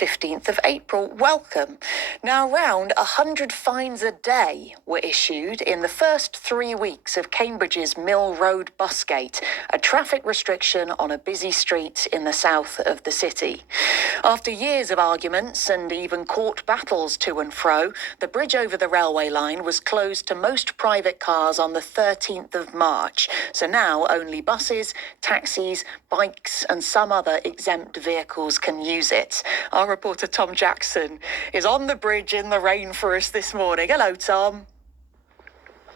15th of April. Welcome. Now, around 100 fines a day were issued in the first 3 weeks of Cambridge's Mill Road busgate, a traffic restriction on a busy street in the south of the city. After years of arguments and even court battles to and fro, the bridge over the railway line was closed to most private cars on the 13th of March. So now only buses, taxis, bikes and some other exempt vehicles can use it. Our reporter Tom Jackson is on the bridge in the rain for us this morning. Hello, Tom.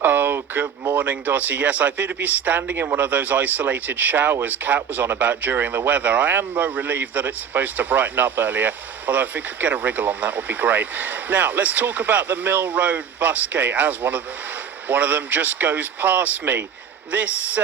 Oh, good morning, Dottie. Yes, I appear to be standing in one of those isolated showers Kat was on about during the weather. I am relieved that it's supposed to brighten up earlier, although if it could get a wriggle on, that would be great. Now, let's talk about the Mill Road busgate, as one of them just goes past me. This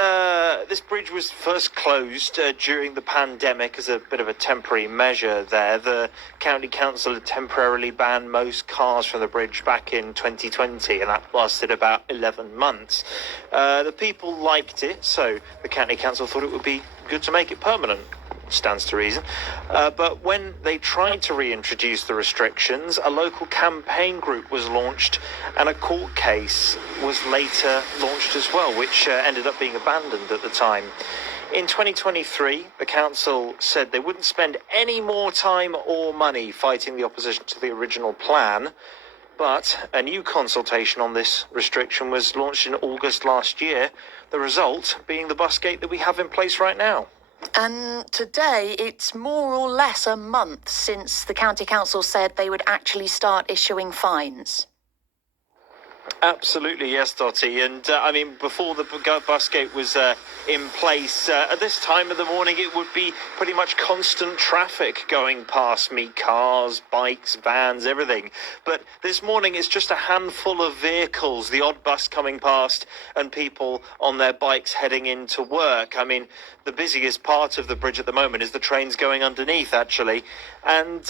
bridge was first closed during the pandemic as a bit of a temporary measure there. The county council had temporarily banned most cars from the bridge back in 2020, and that lasted about 11 months. The people liked it, so the county council thought it would be good to make it permanent. Stands to reason. But when they tried to reintroduce the restrictions, a local campaign group was launched and a court case was later launched as well, which ended up being abandoned at the time. In 2023, the council said they wouldn't spend any more time or money fighting the opposition to the original plan, but a new consultation on this restriction was launched in August last year, the result being the busgate that we have in place right now. And today, it's more or less a month since the county council said they would actually start issuing fines. Absolutely, yes, Dottie. And before the busgate was in place, at this time of the morning, it would be pretty much constant traffic going past me, cars, bikes, vans, everything. But this morning, it's just a handful of vehicles, the odd bus coming past and people on their bikes heading into work. I mean, the busiest part of the bridge at the moment is the trains going underneath, actually. And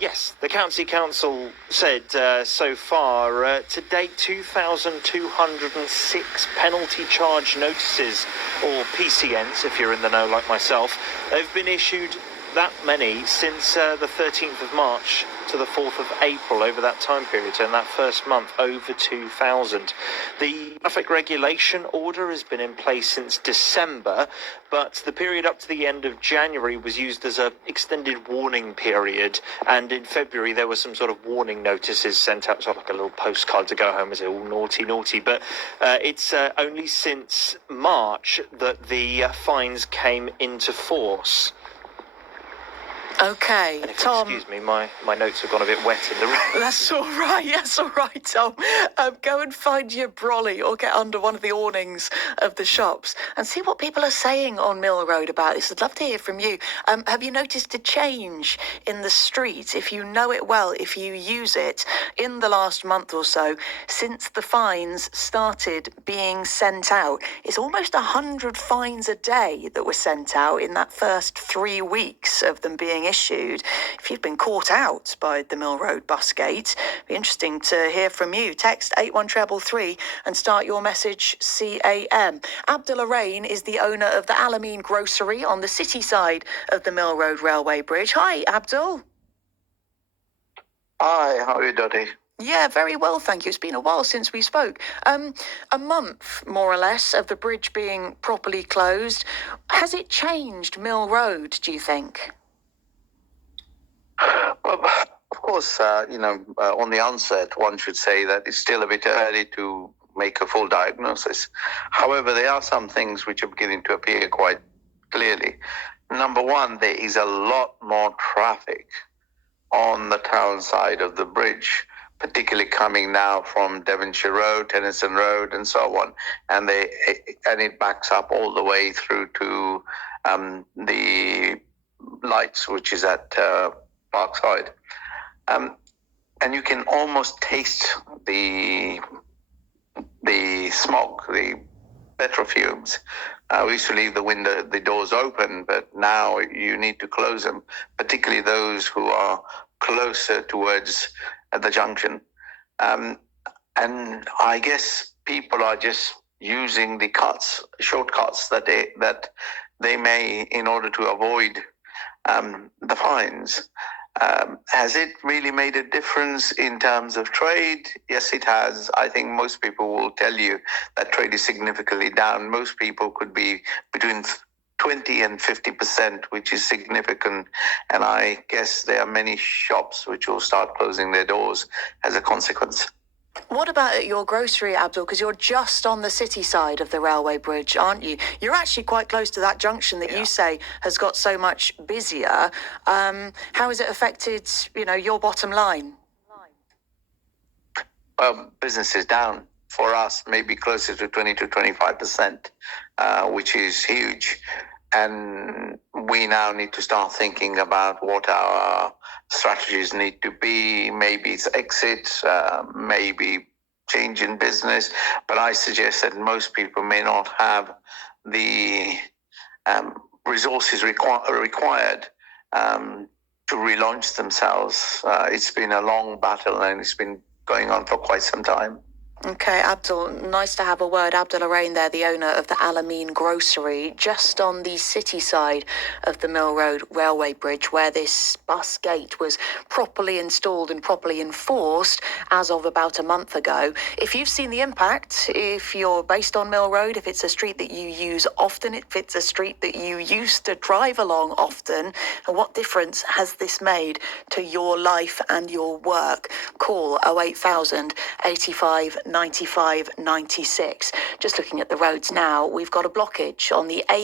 yes, the county council said so far, to date, 2,206 penalty charge notices, or PCNs, if you're in the know like myself, have been issued. That many since the 13th of March to the 4th of April, over that time period. So in that first month, over 2,000. The traffic regulation order has been in place since December, but the period up to the end of January was used as an extended warning period. And in February, there were some sort of warning notices sent out, sort of like a little postcard to go home and say, oh, naughty, naughty. But it's only since March that the fines came into force. OK, Tom. Excuse me, my notes have gone a bit wet in the room. That's all right, Tom. Go and find your brolly or get under one of the awnings of the shops and see what people are saying on Mill Road about this. I'd love to hear from you. Have you noticed a change in the street, if you know it well, if you use it, in the last month or so, since the fines started being sent out? It's almost 100 fines a day that were sent out in that first 3 weeks of them being issued. If you've been caught out by the Mill Road busgate, it'd be interesting to hear from you. Text 81333 and start your message CAM. Abdullah Rain is the owner of the Alameen Grocery on the city side of the Mill Road Railway Bridge. Hi, Abdul. Hi, how are you, Dottie? Yeah, very well, thank you. It's been a while since we spoke. A month, more or less, of the bridge being properly closed. Has it changed Mill Road, do you think? Well, of course, on the onset, one should say that it's still a bit early to make a full diagnosis. However, there are some things which are beginning to appear quite clearly. Number one, there is a lot more traffic on the town side of the bridge, particularly coming now from Devonshire Road, Tennyson Road, and so on. And it backs up all the way through to the lights, which is at Parkside. And you can almost taste the smoke, the petrol fumes. We used to leave the doors open, but now you need to close them, particularly those who are closer towards the junction. And I guess people are just using the shortcuts that they may, in order to avoid the fines. Has it really made a difference in terms of trade? Yes, it has. I think most people will tell you that trade is significantly down. Most people could be between 20 and 50%, which is significant. And I guess there are many shops which will start closing their doors as a consequence. What about at your grocery, Abdul? Because you're just on the city side of the railway bridge, aren't you? You're actually quite close to that junction that you say has got so much busier. How has it affected, your bottom line? Business is down for us, maybe closer to 20 to 25%, which is huge. And we now need to start thinking about what our strategies need to be. Maybe it's exit, maybe change in business. But I suggest that most people may not have the resources required to relaunch themselves. It's been a long battle and it's been going on for quite some time. Okay, Abdul, nice to have a word. Abdul Arain there, the owner of the Alameen Grocery, just on the city side of the Mill Road Railway Bridge, where this bus gate was properly installed and properly enforced as of about a month ago. If you've seen the impact, if you're based on Mill Road, if it's a street that you use often, if it's a street that you used to drive along often, and what difference has this made to your life and your work? Call 08000 85 95 96. Just looking at the roads now, we've got a blockage on the A